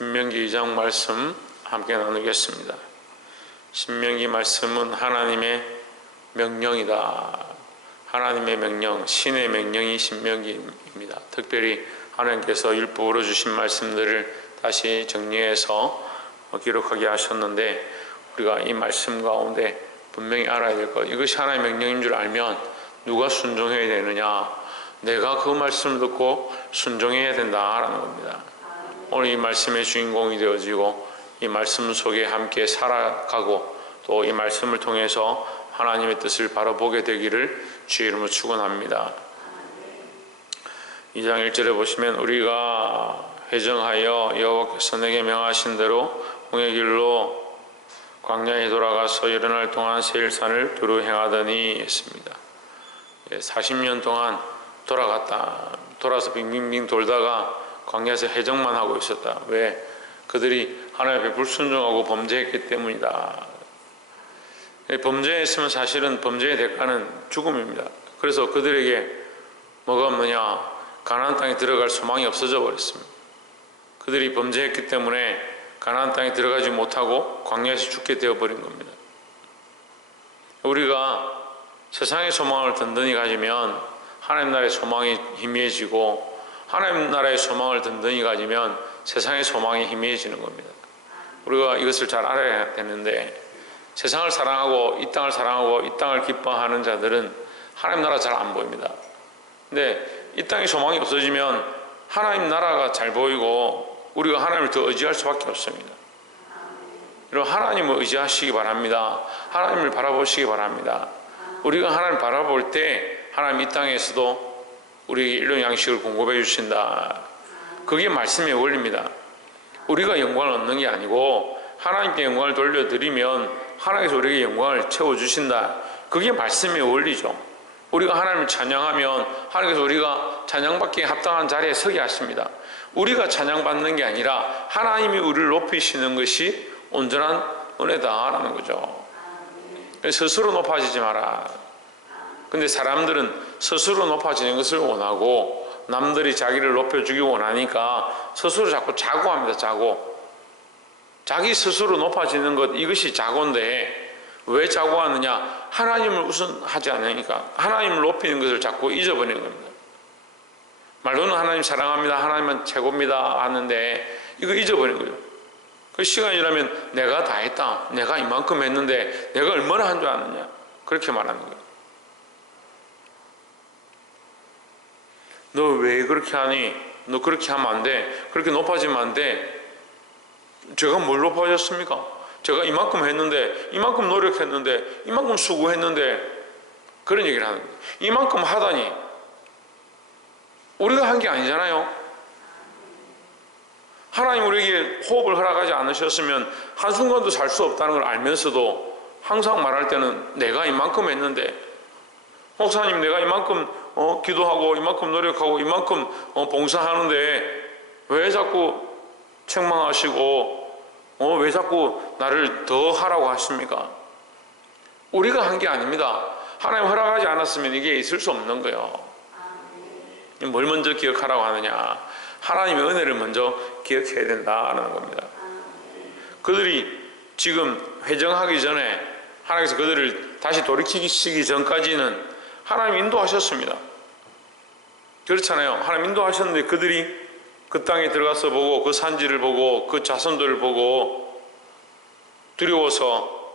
신명기 2장 말씀 함께 나누겠습니다. 신명기 말씀은 하나님의 명령이다. 하나님의 명령, 신의 명령이 신명기입니다. 특별히 하나님께서 율법으로 주신 말씀들을 다시 정리해서 기록하게 하셨는데, 우리가 이 말씀 가운데 분명히 알아야 될 것, 이것이 하나님의 명령인 줄 알면 누가 순종해야 되느냐? 내가 그 말씀을 듣고 순종해야 된다라는 겁니다. 오늘 이 말씀의 주인공이 되어지고 이 말씀 속에 함께 살아가고 또 이 말씀을 통해서 하나님의 뜻을 바로 보게 되기를 주의 이름으로 축원합니다. 2장 1절에 보시면, 우리가 회정하여 여호와께서 내게 명하신 대로 홍해 길로 광야에 돌아가서 여러 날 동안 세일산을 두루 행하더니 했습니다. 40년 동안 돌아서 빙빙빙 돌다가 광야에서 해적만 하고 있었다. 왜? 그들이 하나님 앞에 불순종하고 범죄했기 때문이다. 범죄했으면 사실은 범죄의 대가는 죽음입니다. 그래서 그들에게 뭐가 없느냐? 가나안 땅에 들어갈 소망이 없어져 버렸습니다. 그들이 범죄했기 때문에 가나안 땅에 들어가지 못하고 광야에서 죽게 되어버린 겁니다. 우리가 세상의 소망을 든든히 가지면 하나님 나라의 소망이 희미해지고, 하나님 나라의 소망을 든든히 가지면 세상의 소망이 희미해지는 겁니다. 우리가 이것을 잘 알아야 되는데, 세상을 사랑하고 이 땅을 사랑하고 이 땅을 기뻐하는 자들은 하나님 나라 잘 안 보입니다. 근데 이 땅의 소망이 없어지면 하나님 나라가 잘 보이고 우리가 하나님을 더 의지할 수밖에 없습니다. 여러분, 하나님을 의지하시기 바랍니다. 하나님을 바라보시기 바랍니다. 우리가 하나님을 바라볼 때 하나님 이 땅에서도 우리에게 일용 양식을 공급해 주신다. 그게 말씀의 원리입니다. 우리가 영광을 얻는 게 아니고 하나님께 영광을 돌려드리면 하나님께서 우리에게 영광을 채워주신다. 그게 말씀의 원리죠. 우리가 하나님을 찬양하면 하나님께서 우리가 찬양받기에 합당한 자리에 서게 하십니다. 우리가 찬양받는 게 아니라 하나님이 우리를 높이시는 것이 온전한 은혜다라는 거죠. 스스로 높아지지 마라. 근데 사람들은 스스로 높아지는 것을 원하고 남들이 자기를 높여주기 원하니까 스스로 자꾸 자고합니다. 자기 스스로 높아지는 것, 이것이 자고인데 왜 자고하느냐? 하나님을 우선하지 않으니까 하나님을 높이는 것을 자꾸 잊어버리는 겁니다. 말로는 하나님 사랑합니다, 하나님은 최고입니다 하는데 이거 잊어버리는 거예요. 그 시간이라면 내가 다 했다, 내가 이만큼 했는데 내가 얼마나 한 줄 아느냐, 그렇게 말하는 거예요. 너 왜 그렇게 하니? 너 그렇게 하면 안 돼. 그렇게 높아지면 안 돼. 제가 뭘 높아졌습니까? 제가 이만큼 했는데, 이만큼 노력했는데, 이만큼 수고했는데, 그런 얘기를 하는 거예요. 이만큼 하다니 우리가 한 게 아니잖아요. 하나님 우리에게 호흡을 허락하지 않으셨으면 한순간도 살 수 없다는 걸 알면서도 항상 말할 때는 내가 이만큼 했는데, 목사님 내가 이만큼 기도하고 이만큼 노력하고 이만큼 봉사하는데 왜 자꾸 책망하시고 왜 자꾸 나를 더 하라고 하십니까? 우리가 한 게 아닙니다. 하나님 허락하지 않았으면 이게 있을 수 없는 거예요. 뭘 먼저 기억하라고 하느냐? 하나님의 은혜를 먼저 기억해야 된다는 겁니다. 그들이 지금 회정하기 전에 하나님께서 그들을 다시 돌이키시기 전까지는 하나님 인도하셨습니다. 그렇잖아요. 하나님 인도하셨는데 그들이 그 땅에 들어가서 보고 그 산지를 보고 그 자손들을 보고 두려워서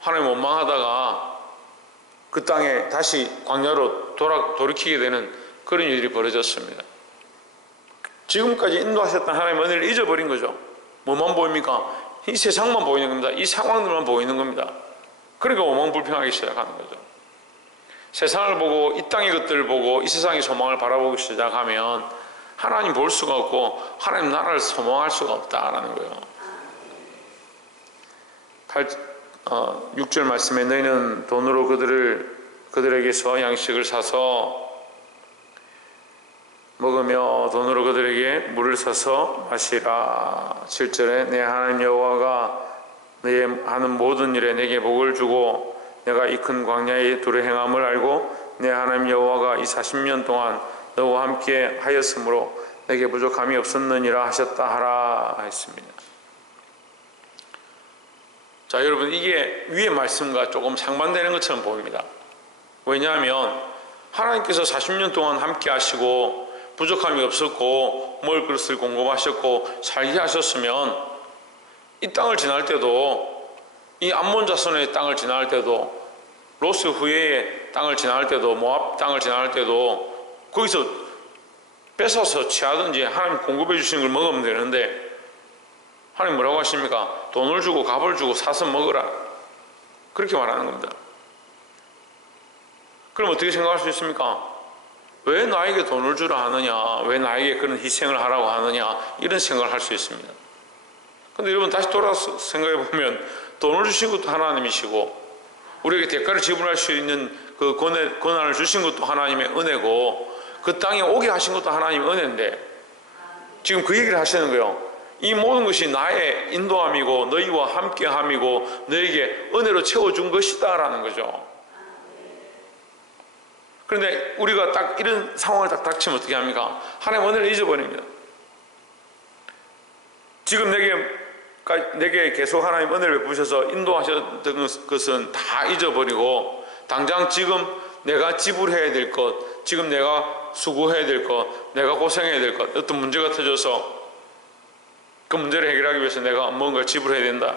하나님 원망하다가 그 땅에 다시 광야로 돌이키게 되는 그런 일이 벌어졌습니다. 지금까지 인도하셨던 하나님의 은혜를 잊어버린 거죠. 뭐만 보입니까? 이 세상만 보이는 겁니다. 이 상황들만 보이는 겁니다. 그러니까 원망불평하기 시작하는 거죠. 세상을 보고 이 땅의 것들을 보고 이 세상의 소망을 바라보기 시작하면 하나님 볼 수가 없고 하나님 나라를 소망할 수가 없다라는 거예요. 6절 말씀에, 너희는 돈으로 그들에게서 양식을 사서 먹으며 돈으로 그들에게 물을 사서 마시라. 7절에, 내 하나님 여호와가 너의 하는 모든 일에 내게 복을 주고 내가 이 큰 광야에 두루 행함을 알고 내 하나님 여호와가 이 40년 동안 너와 함께 하였으므로 내게 부족함이 없었느니라 하셨다 하라 했습니다. 자, 여러분, 이게 위의 말씀과 조금 상반되는 것처럼 보입니다. 왜냐하면 하나님께서 40년 동안 함께 하시고 부족함이 없었고 먹을 그릇을 공급하셨고 살게 하셨으면 이 땅을 지날 때도, 이 암몬 자손의 땅을 지날 때도, 로스 후예의 땅을 지날 때도, 모압 땅을 지날 때도 거기서 뺏어서 취하든지 하나님 공급해 주시는 걸 먹으면 되는데, 하나님 뭐라고 하십니까? 돈을 주고 값을 주고 사서 먹으라, 그렇게 말하는 겁니다. 그럼 어떻게 생각할 수 있습니까? 왜 나에게 돈을 주라 하느냐, 왜 나에게 그런 희생을 하라고 하느냐, 이런 생각을 할 수 있습니다. 근데 여러분, 다시 돌아서 생각해 보면 돈을 주신 것도 하나님이시고 우리에게 대가를 지불할 수 있는 그 권한을 주신 것도 하나님의 은혜고 그 땅에 오게 하신 것도 하나님의 은혜인데, 지금 그 얘기를 하시는 거예요. 이 모든 것이 나의 인도함이고 너희와 함께함이고 너에게 은혜로 채워준 것이다 라는 거죠. 그런데 우리가 딱 이런 상황을 딱 닥치면 어떻게 합니까? 하나님 은혜를 잊어버립니다. 지금 내게 계속 하나님 은혜를 베푸셔서 인도하셨던 것은 다 잊어버리고 당장 지금 내가 지불해야 될 것, 지금 내가 수고해야 될 것, 내가 고생해야 될 것, 어떤 문제가 터져서 그 문제를 해결하기 위해서 내가 뭔가 지불해야 된다.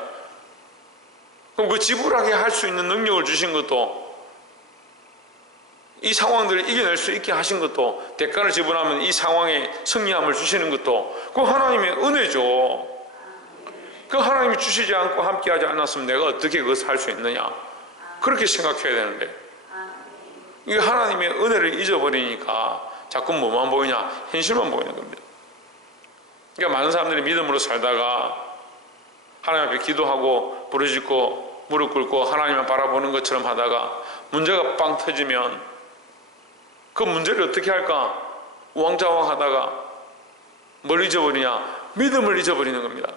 그럼 그 지불하게 할 수 있는 능력을 주신 것도, 이 상황들을 이겨낼 수 있게 하신 것도, 대가를 지불하면 이 상황에 승리함을 주시는 것도 그 하나님의 은혜죠. 그 하나님이 주시지 않고 함께하지 않았으면 내가 어떻게 그것을 할 수 있느냐, 그렇게 생각해야 되는데 이게 하나님의 은혜를 잊어버리니까 자꾸 뭐만 보이냐? 현실만 보이는 겁니다. 그러니까 많은 사람들이 믿음으로 살다가 하나님 앞에 기도하고 부르짖고 무릎 꿇고 하나님만 바라보는 것처럼 하다가 문제가 빵 터지면 그 문제를 어떻게 할까? 우왕좌왕 하다가 뭘 잊어버리냐? 믿음을 잊어버리는 겁니다.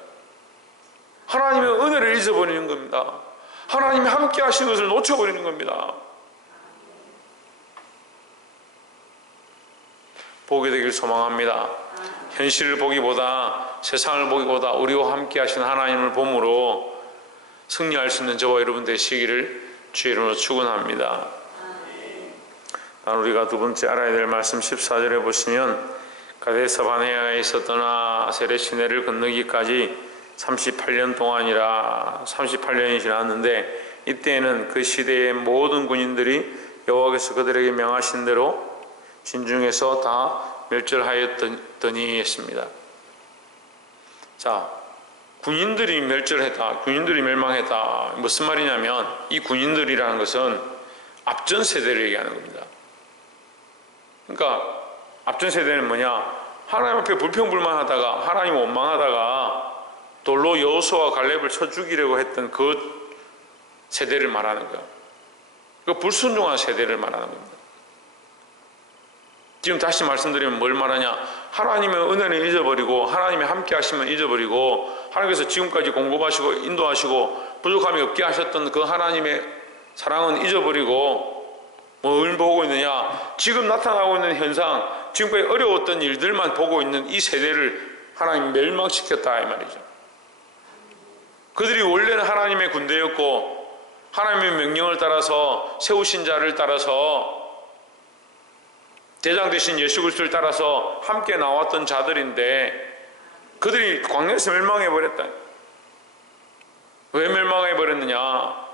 하나님의 은혜를 잊어버리는 겁니다. 하나님이 함께 하신 것을 놓쳐버리는 겁니다. 보게 되길 소망합니다. 현실을 보기보다, 세상을 보기보다 우리와 함께 하신 하나님을 봄으로 승리할 수 있는 저와 여러분 되시기를 주의 이름으로 축원합니다. 우리가 두 번째 알아야 될 말씀 14절에 보시면 가데스 바네아에서 떠나 세렛 시내를 건너기까지 38년 동안이라 38년이 지났는데, 이때에는 그 시대의 모든 군인들이 여호와께서 그들에게 명하신 대로 진중에서 다 멸절하였더니 했습니다. 자, 군인들이 멸절했다, 군인들이 멸망했다, 무슨 말이냐면 이 군인들이라는 것은 앞전 세대를 얘기하는 겁니다. 그러니까 앞전 세대는 뭐냐? 하나님 앞에 불평불만하다가 하나님 원망하다가 돌로 여호수아와 갈렙을 쳐 죽이려고 했던 그 세대를 말하는 거예요. 그 불순종한 세대를 말하는 겁니다. 지금 다시 말씀드리면 뭘 말하냐? 하나님의 은혜를 잊어버리고 하나님이 함께 하시면 잊어버리고 하나님께서 지금까지 공급하시고 인도하시고 부족함이 없게 하셨던 그 하나님의 사랑은 잊어버리고 뭘 보고 있느냐? 지금 나타나고 있는 현상, 지금까지 어려웠던 일들만 보고 있는 이 세대를 하나님이 멸망시켰다 이 말이죠. 그들이 원래는 하나님의 군대였고 하나님의 명령을 따라서 세우신 자를 따라서 대장 되신 예수 그리스도를 따라서 함께 나왔던 자들인데 그들이 광야에서 멸망해버렸다. 왜 멸망해버렸느냐?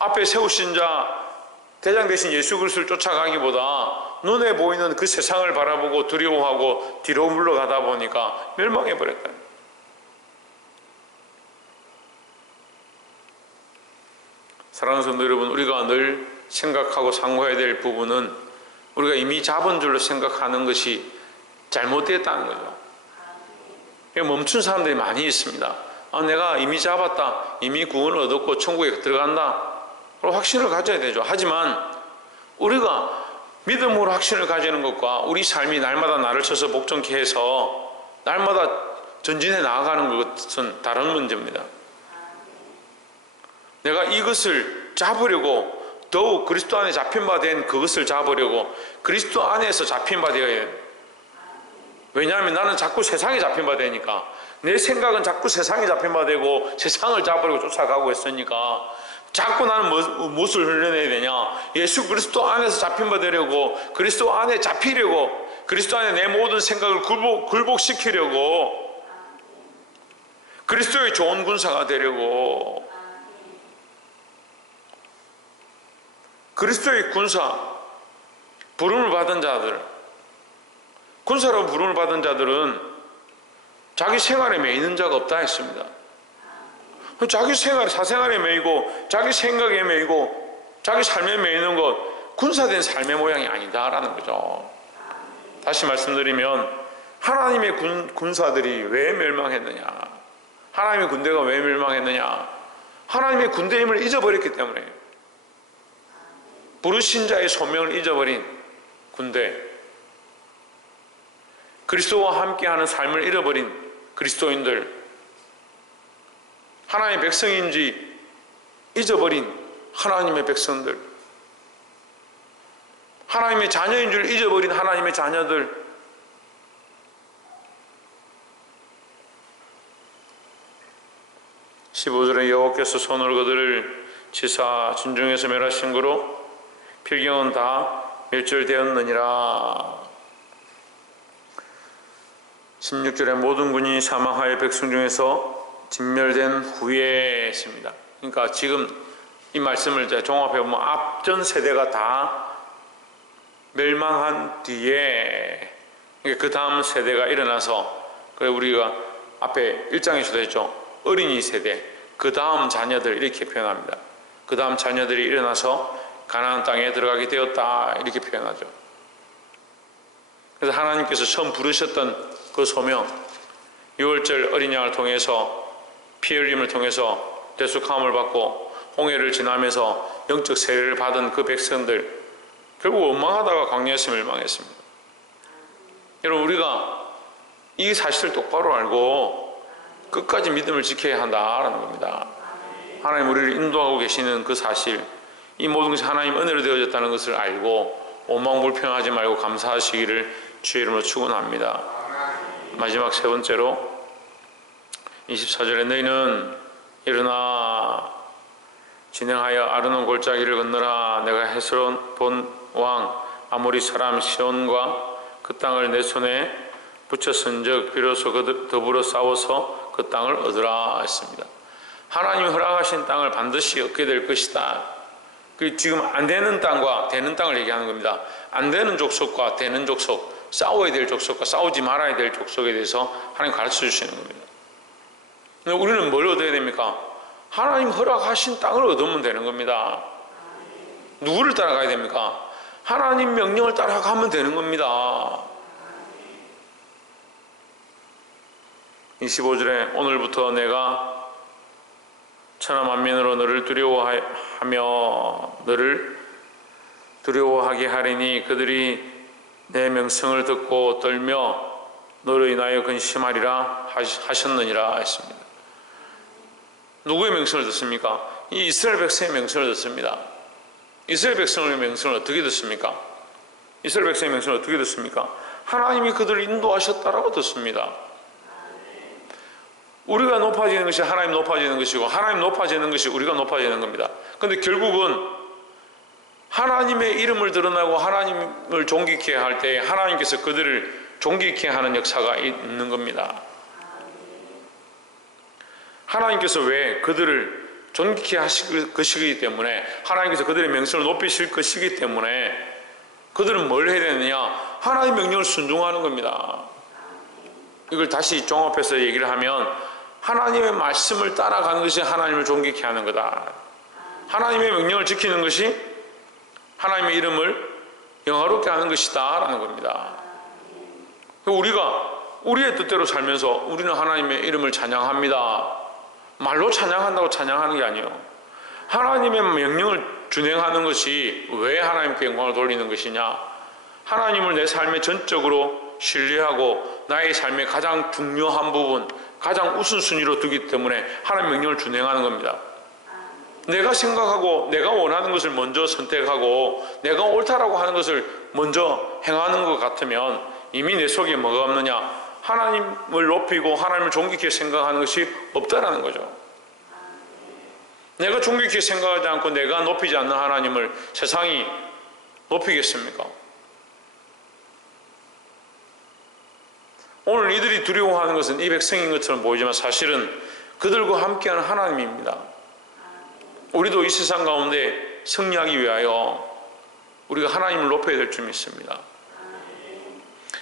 앞에 세우신 자 대장 되신 예수 그리스도를 쫓아가기보다 눈에 보이는 그 세상을 바라보고 두려워하고 뒤로 물러가다 보니까 멸망해버렸다. 사랑하는 성도 여러분, 우리가 늘 생각하고 상고해야 될 부분은 우리가 이미 잡은 줄로 생각하는 것이 잘못됐다는 거죠. 멈춘 사람들이 많이 있습니다. 내가 이미 잡았다, 이미 구원을 얻었고 천국에 들어간다, 그럼 확신을 가져야 되죠. 하지만 우리가 믿음으로 확신을 가지는 것과 우리 삶이 날마다 나를 쳐서 복종케 해서 날마다 전진해 나아가는 것은 다른 문제입니다. 내가 이것을 잡으려고 더욱 그리스도 안에 잡힌 바 된 그것을 잡으려고 그리스도 안에서 잡힌 바 되어야 해요. 왜냐하면 나는 자꾸 세상에 잡힌 바 되니까, 내 생각은 자꾸 세상에 잡힌 바 되고 세상을 잡으려고 쫓아가고 있으니까 자꾸 나는 무엇을 흘려내야 되냐? 예수 그리스도 안에서 잡힌 바 되려고, 그리스도 안에 잡히려고, 그리스도 안에 내 모든 생각을 굴복시키려고, 그리스도의 좋은 군사가 되려고. 그리스도의 군사, 부름을 받은 자들, 군사로 부름을 받은 자들은 자기 생활에 매이는 자가 없다 했습니다. 자기 생활, 사생활에 매이고 자기 생각에 매이고 자기 삶에 매이는 것, 군사된 삶의 모양이 아니다라는 거죠. 다시 말씀드리면 하나님의 군사들이 왜 멸망했느냐? 하나님의 군대가 왜 멸망했느냐? 하나님의 군대임을 잊어버렸기 때문에, 부르신 자의 소명을 잊어버린 군대, 그리스도와 함께하는 삶을 잃어버린 그리스도인들, 하나님의 백성인지 잊어버린 하나님의 백성들, 하나님의 자녀인 줄 잊어버린 하나님의 자녀들, 15절에 여호와께서 손으로 그들을 치사 진중에서 멸하신 거로 필경은 다 멸절되었느니라. 16절에 모든 군인이 사망하여 백성 중에서 진멸된 후에 했습니다. 그러니까 지금 이 말씀을 종합해보면 앞전 세대가 다 멸망한 뒤에 그 다음 세대가 일어나서, 우리가 앞에 1장에서도 했죠. 어린이 세대, 그 다음 자녀들 이렇게 표현합니다. 그 다음 자녀들이 일어나서 가나안 땅에 들어가게 되었다 이렇게 표현하죠. 그래서 하나님께서 처음 부르셨던 그 소명, 6월절 어린 양을 통해서, 피 흘림을 통해서 대속함을 받고 홍해를 지나면서 영적 세례를 받은 그 백성들, 결국 원망하다가 광야에서 멸망했습니다. 여러분, 우리가 이 사실을 똑바로 알고 끝까지 믿음을 지켜야 한다라는 겁니다. 하나님 우리를 인도하고 계시는 그 사실, 이 모든 것이 하나님 은혜로 되어졌다는 것을 알고 원망불평하지 말고 감사하시기를 주의 이름으로 축원합니다. 마지막 세 번째로 24절에 너희는 일어나 진행하여 아르논 골짜기를 건너라. 내가 헤스론 본 왕 아모리 사람 시온과 그 땅을 내 손에 붙였은즉 비로소 더불어 싸워서 그 땅을 얻으라 했습니다. 하나님이 허락하신 땅을 반드시 얻게 될 것이다. 그 지금 안 되는 땅과 되는 땅을 얘기하는 겁니다. 안 되는 족속과 되는 족속, 싸워야 될 족속과 싸우지 말아야 될 족속에 대해서 하나님 가르쳐 주시는 겁니다. 우리는 뭘 얻어야 됩니까? 하나님 허락하신 땅을 얻으면 되는 겁니다. 누구를 따라가야 됩니까? 하나님 명령을 따라가면 되는 겁니다. 25절에 오늘부터 내가 천하 만민으로 너를 두려워하며 너를 두려워하게 하리니 그들이 내 명성을 듣고 떨며 너로 인하여 근심하리라 하셨느니라 했습니다. 누구의 명성을 듣습니까? 이 이스라엘 백성의 명성을 듣습니다. 이스라엘 백성의 명성을 어떻게 듣습니까? 이스라엘 백성의 명성을 어떻게 듣습니까? 하나님이 그들을 인도하셨다라고 듣습니다. 우리가 높아지는 것이 하나님 높아지는 것이고 하나님 높아지는 것이 우리가 높아지는 겁니다. 그런데 결국은 하나님의 이름을 드러나고 하나님을 존귀케 할 때 하나님께서 그들을 존귀케 하는 역사가 있는 겁니다. 하나님께서 왜 그들을 존귀케 하실 것이기 때문에, 하나님께서 그들의 명성을 높이실 것이기 때문에 그들은 뭘 해야 되느냐? 하나님 명령을 순종하는 겁니다. 이걸 다시 종합해서 얘기를 하면 하나님의 말씀을 따라가는 것이 하나님을 존귀케 하는 거다. 하나님의 명령을 지키는 것이 하나님의 이름을 영화롭게 하는 것이다 라는 겁니다. 우리가 우리의 뜻대로 살면서 우리는 하나님의 이름을 찬양합니다. 말로 찬양한다고 찬양하는 게 아니에요. 하나님의 명령을 준행하는 것이 왜 하나님께 영광을 돌리는 것이냐? 하나님을 내 삶에 전적으로 신뢰하고 나의 삶의 가장 중요한 부분, 가장 우선순위로 두기 때문에 하나님 명령을 준행하는 겁니다. 내가 생각하고 내가 원하는 것을 먼저 선택하고 내가 옳다라고 하는 것을 먼저 행하는 것 같으면 이미 내 속에 뭐가 없느냐? 하나님을 높이고 하나님을 존귀케 생각하는 것이 없다라는 거죠. 내가 존귀케 생각하지 않고 내가 높이지 않는 하나님을 세상이 높이겠습니까? 오늘 이들이 두려워하는 것은 이 백성인 것처럼 보이지만 사실은 그들과 함께하는 하나님입니다. 우리도 이 세상 가운데 승리하기 위하여 우리가 하나님을 높여야 될 줄 믿습니다.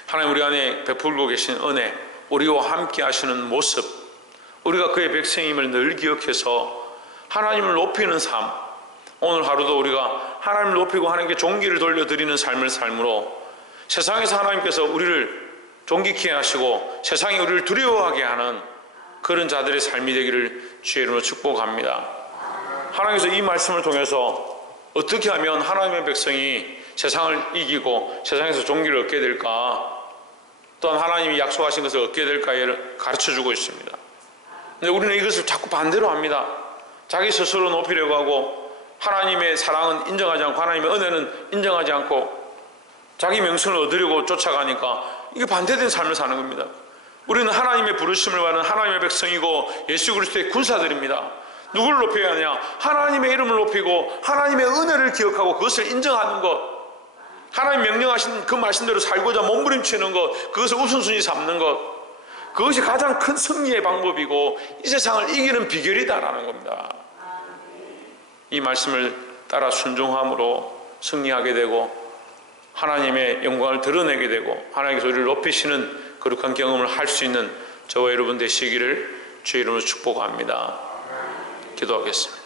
하나님 우리 안에 베풀고 계신 은혜, 우리와 함께 하시는 모습, 우리가 그의 백성임을 늘 기억해서 하나님을 높이는 삶, 오늘 하루도 우리가 하나님을 높이고 하나님께 존귀를 돌려드리는 삶을 삶으로 세상에서 하나님께서 우리를 존귀케 하시고 세상이 우리를 두려워하게 하는 그런 자들의 삶이 되기를 주의 이름으로 축복합니다. 하나님께서 이 말씀을 통해서 어떻게 하면 하나님의 백성이 세상을 이기고 세상에서 존귀를 얻게 될까, 또한 하나님이 약속하신 것을 얻게 될까를 가르쳐주고 있습니다. 근데 우리는 이것을 자꾸 반대로 합니다. 자기 스스로 높이려고 하고 하나님의 사랑은 인정하지 않고 하나님의 은혜는 인정하지 않고 자기 명성을 얻으려고 쫓아가니까 이게 반대된 삶을 사는 겁니다. 우리는 하나님의 부르심을 받는 하나님의 백성이고 예수 그리스도의 군사들입니다. 누구를 높여야 하느냐? 하나님의 이름을 높이고 하나님의 은혜를 기억하고 그것을 인정하는 것, 하나님 명령하신 그 말씀대로 살고자 몸부림치는 것, 그것을 우선순위 삼는 것, 그것이 가장 큰 승리의 방법이고 이 세상을 이기는 비결이다라는 겁니다. 이 말씀을 따라 순종함으로 승리하게 되고 하나님의 영광을 드러내게 되고 하나님께서 우리를 높이시는 거룩한 경험을 할 수 있는 저와 여러분 되시기를 주의 이름으로 축복합니다. 기도하겠습니다.